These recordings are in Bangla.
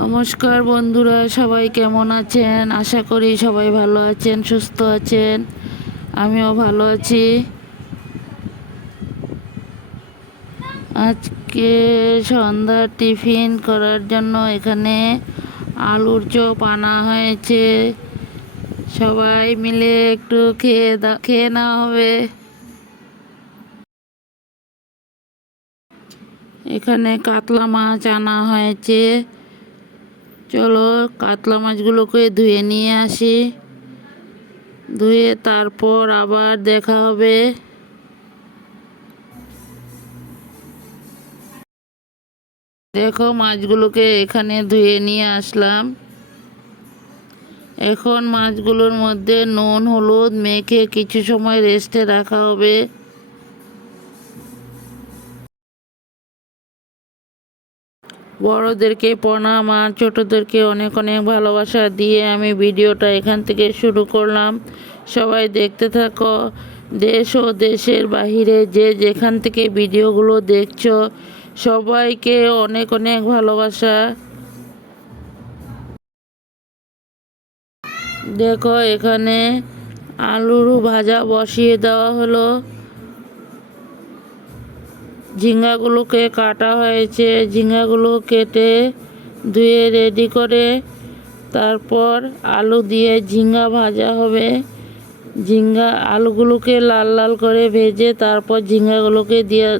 নমস্কার বন্ধুরা, সবাই কেমন আছেন? আশা করি সবাই ভালো আছেন, সুস্থ আছেন। আমিও ভালো আছি। আজকে সন্ধ্যা টিফিন করার জন্য এখানে আলুর চপ আনা হয়েছে। সবাই মিলে একটু খেয়ে দা- খেয়ে নেওয়া হবে। এখানে কাতলা মাছ আনা হয়েছে। চলো কাতলা মাছগুলোকে ধুয়ে নিয়ে আসি। ধুয়ে তারপর আবার দেখা হবে। দেখো মাছগুলোকে এখানে ধুয়ে নিয়ে আসলাম। এখন মাছগুলোর মধ্যে নুন, হলুদ মেখে কিছু সময় রেস্টে রাখা হবে। বড়োদেরকে, প্রণাম, আর ছোটোদেরকে অনেক অনেক ভালোবাসা দিয়ে আমি ভিডিওটা এখান থেকে শুরু করলাম। সবাই দেখতে থাকো। দেশ ও দেশের বাহিরে যে যেখান থেকে ভিডিওগুলো দেখছ, সবাইকে অনেক অনেক ভালোবাসা। দেখো, এখানে আলুর ভাজা বসিয়ে দেওয়া হলো। ঝিঙ্গাগুলোকে কাটা হয়েছে, ঝিঙ্গাগুলো কেটে ধুয়ে রেডি করে তারপর আলু দিয়ে ঝিঙ্গা ভাজা হবে। ঝিঙ্গা আলুগুলোকে লাল লাল করে ভেজে তারপর ঝিঙ্গাগুলোকে দিয়ে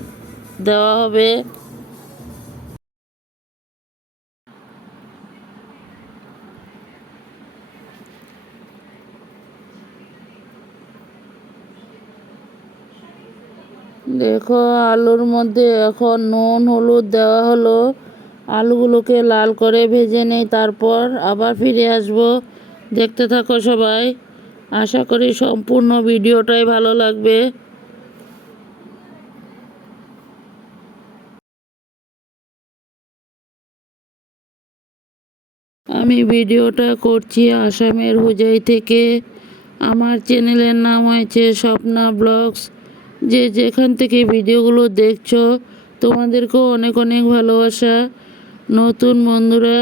দেওয়া হবে। দেখো, আলুর মধ্যে এখন নুন, হলুদ দেওয়া হলো। আলুগুলোকে লাল করে ভেজে নেই, তারপর আবার ফিরে আসব। দেখতে থাকো সবাই। আশা করি সম্পূর্ণ ভিডিওটাই ভালো লাগবে। আমি ভিডিওটা করছি আসামের হুজাই থেকে। আমার চ্যানেলের নাম হয়েছে স্বপ্না ব্লগস। যে যেখান থেকে ভিডিওগুলো দেখছ, তোমাদেরকেও অনেক অনেক ভালোবাসা। নতুন বন্ধুরা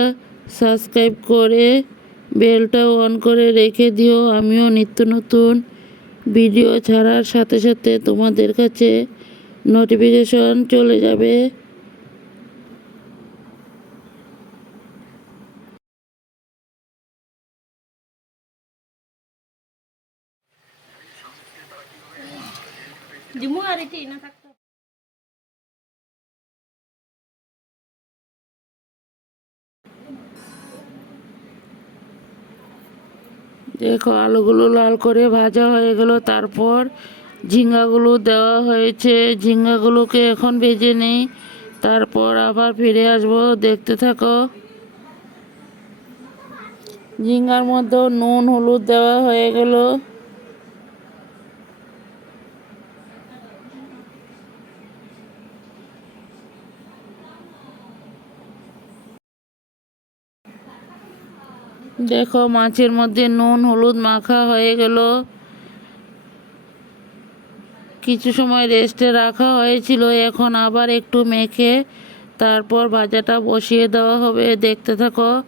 সাবস্ক্রাইব করে বেলটাও অন করে রেখে দিও। আমিও নিত্য নতুন ভিডিও ছাড়ার সাথে সাথে তোমাদের কাছে নোটিফিকেশন চলে যাবে। দেখো, আলুগুলো লাল করে ভাজা হয়ে গেল। তারপর ঝিঙ্গাগুলো দেওয়া হয়েছে। ঝিঙ্গাগুলোকে এখন ভেজে নেই। তারপর আবার ফিরে আসব। দেখতে থাকো। ঝিঙ্গার মধ্যেও নুন, হলুদ দেওয়া হয়ে গেল। দেখো, মাছের মধ্যে নুন, হলুদ মাখা হয়ে গেল। কিছু সময় রেস্টে রাখা হয়েছিল, এখন আবার একটু মেখে তারপর ভাজাটা বসিয়ে দেওয়া হবে। দেখতে থাকো।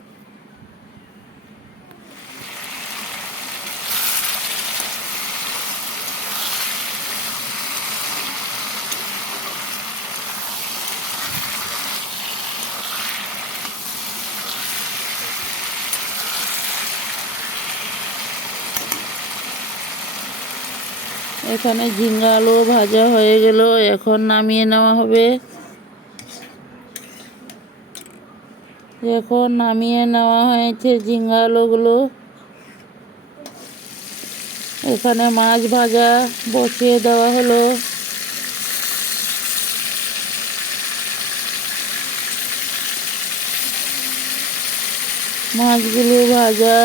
এখানে ঝিঙ্গা আলু ভাজা হয়ে গেল, এখন নামিয়ে নেওয়া হবে। এখন নামিয়ে নেওয়া হয়েছে ঝিঙ্গা আলুগুলো এখানে মাছ ভাজা বসিয়ে দেওয়া হলো। মাছগুলো ভাজা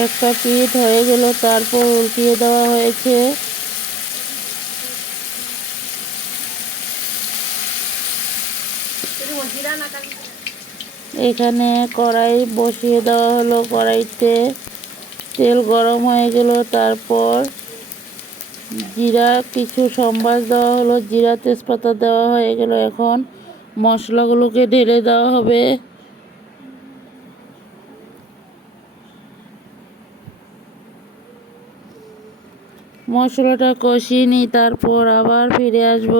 একটা পিঠ হয়ে গেল, তারপর উল্টিয়ে দেওয়া হয়েছে। এখানে কড়াই বসিয়ে দেওয়া হলো, কড়াইতে তেল গরম হয়ে গেল, তারপর জিরা, কিছু সম্বাস দেওয়া হলো, জিরা তেজপাতা দেওয়া হয়ে গেল। এখন মশলাগুলোকে ঢেলে দেওয়া হবে। মশলাটা কষিয়ে নিই, তারপর আবার ফিরে আসব।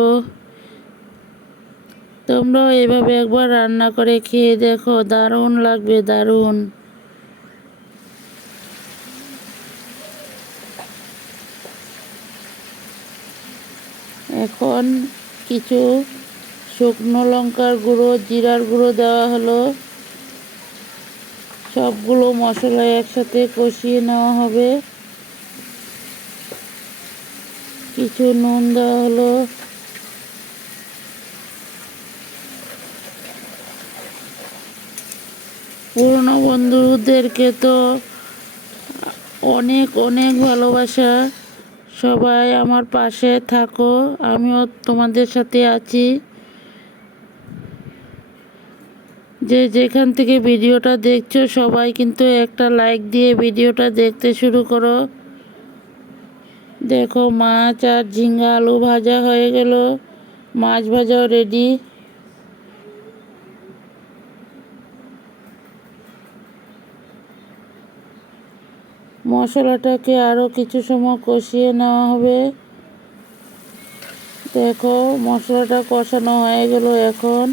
তোমরাও এভাবে একবার রান্না করে খেয়ে দেখো, দারুণ লাগবে, দারুণ। এখন কিছু শুকনো লঙ্কার গুঁড়ো, জিরার গুঁড়ো দেওয়া হলো। সবগুলো মশলা একসাথে কষিয়ে নেওয়া হবে। কিছু নুন দেওয়া হলো। পুরনো বন্ধুদেরকে তো অনেক অনেক ভালোবাসা। সবাই আমার পাশে থাকো, আমিও তোমাদের সাথে আছি। যে যেখান থেকে ভিডিওটা দেখছ, সবাই কিন্তু একটা লাইক দিয়ে ভিডিওটা দেখতে শুরু করো। দেখো মাছ আর ঝিঙ্গা আলু ভাজা হয়ে গেল। মাছ ভাজাও রেডি মশলাটাকে আরও কিছু সময় কষিয়ে নেওয়া হবে। দেখো মশলাটা কষানো হয়ে গেল এখন।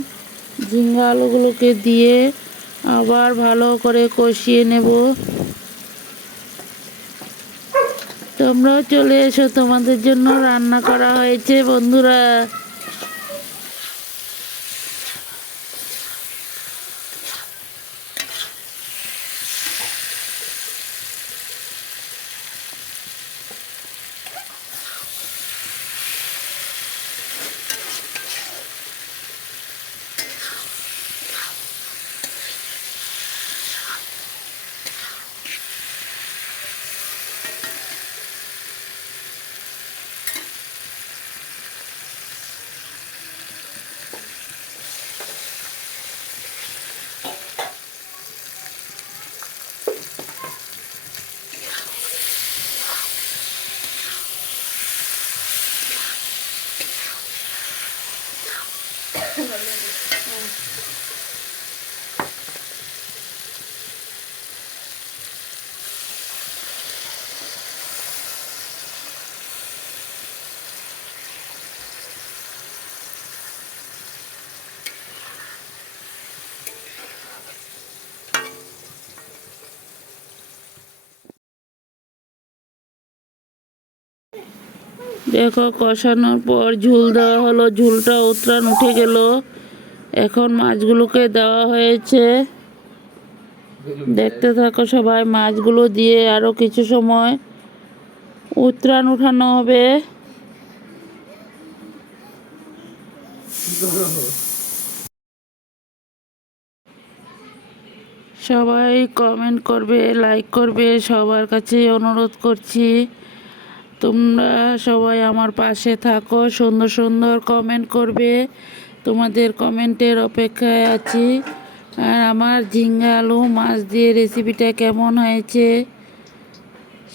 ঝিঙ্গা আলুগুলোকে দিয়ে আবার ভালো করে কষিয়ে নেব। তোমরাও চলে এসো তোমাদের জন্য রান্না করা হয়েছে বন্ধুরা। দেখো, কষানোর পর ঝুল দেওয়া হলো। ঝুলটা উতরান উঠে গেল। এখন মাছগুলোকে দেওয়া হয়েছে। দেখতে থাকো সবাই, মাছগুলো দিয়ে আরও কিছু সময় উতরান উঠানো হবে। সবাই কমেন্ট করবে লাইক করবে। সবার কাছে অনুরোধ করছি। তোমরা সবাই আমার পাশে থাকো, সুন্দর সুন্দর কমেন্ট করবে। তোমাদের কমেন্টের অপেক্ষায় আছি। আর আমার ঝিঙ্গা আলু মাছ দিয়ে রেসিপিটা কেমন হয়েছে,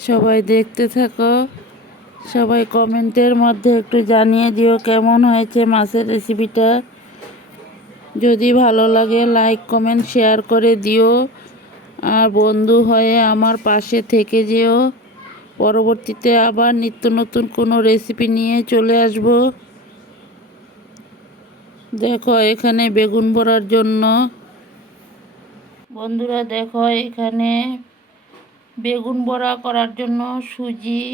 সবাই দেখতে থাকো। সবাই কমেন্টের মধ্যে একটু জানিয়ে দিও কেমন হয়েছে মাছের রেসিপিটা যদি ভালো লাগে লাইক কমেন্ট শেয়ার করে দিও। আর বন্ধু হয়ে আমার পাশে থেকে যেও। পরবর্তীতে আবার নিত্য নতুন কোনো রেসিপি নিয়ে চলে আসব। দেখো, এখানে বেগুন ভরার জন্য। বন্ধুরা, দেখো, এখানে বেগুন বড়া করার জন্য সুজি,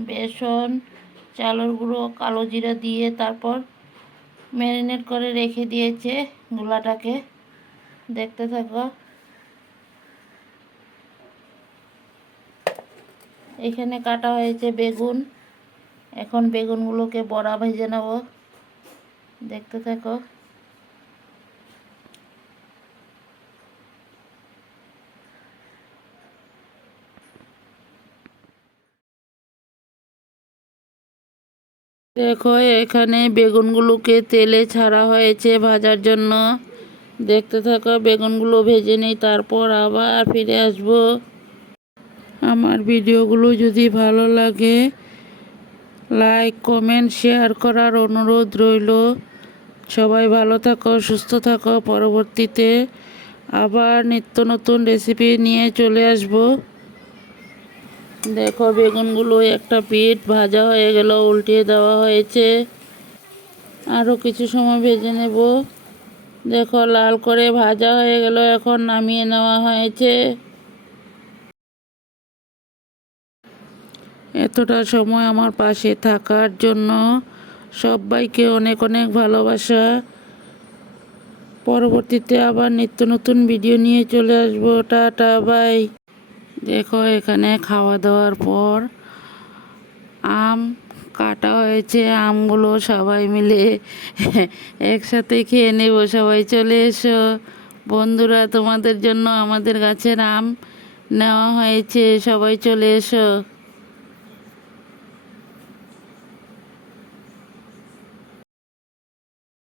বেসন, চালের গুঁড়ো, কালো জিরা দিয়ে তারপর ম্যারিনেট করে রেখে দিয়েছে গুলাটাকে। দেখতে থাকো। এখানে কাটা হয়েছে বেগুন। এখন বেগুনগুলোকে বড়া ভেজে নেব। দেখতে থাকো। দেখো, এখানে বেগুনগুলোকে তেলে ছাড়া হয়েছে ভাজার জন্য। দেখতে থাকো, বেগুনগুলো ভেজে নিই, তারপর আবার ফিরে আসব। আমার ভিডিওগুলো যদি ভালো লাগে, লাইক, কমেন্ট, শেয়ার করার অনুরোধ রইল। সবাই ভালো থাকো, সুস্থ থাকো। পরবর্তীতে আবার নিত্য নতুন রেসিপি নিয়ে চলে আসব। দেখো, বেগুনগুলো একটা পিঠ ভাজা হয়ে গেল, উল্টিয়ে দেওয়া হয়েছে। আরও কিছু সময় ভেজে নেব। দেখো, লাল করে ভাজা হয়ে গেল, এখন নামিয়ে নেওয়া হয়েছে। এতটা সময় আমার পাশে থাকার জন্য সবাইকে অনেক অনেক ভালোবাসা। পরবর্তীতে আবার নিত্য নতুন ভিডিও নিয়ে চলে আসব। টাটা বাই দেখো, এখানে খাওয়া দাওয়ার পর আম কাটা হয়েছে। আমগুলো সবাই মিলে একসাথে খেয়ে নেব। সবাই চলে এসো। বন্ধুরা, তোমাদের জন্য আমাদের গাছের আম নেওয়া হয়েছে। সবাই চলে এসো।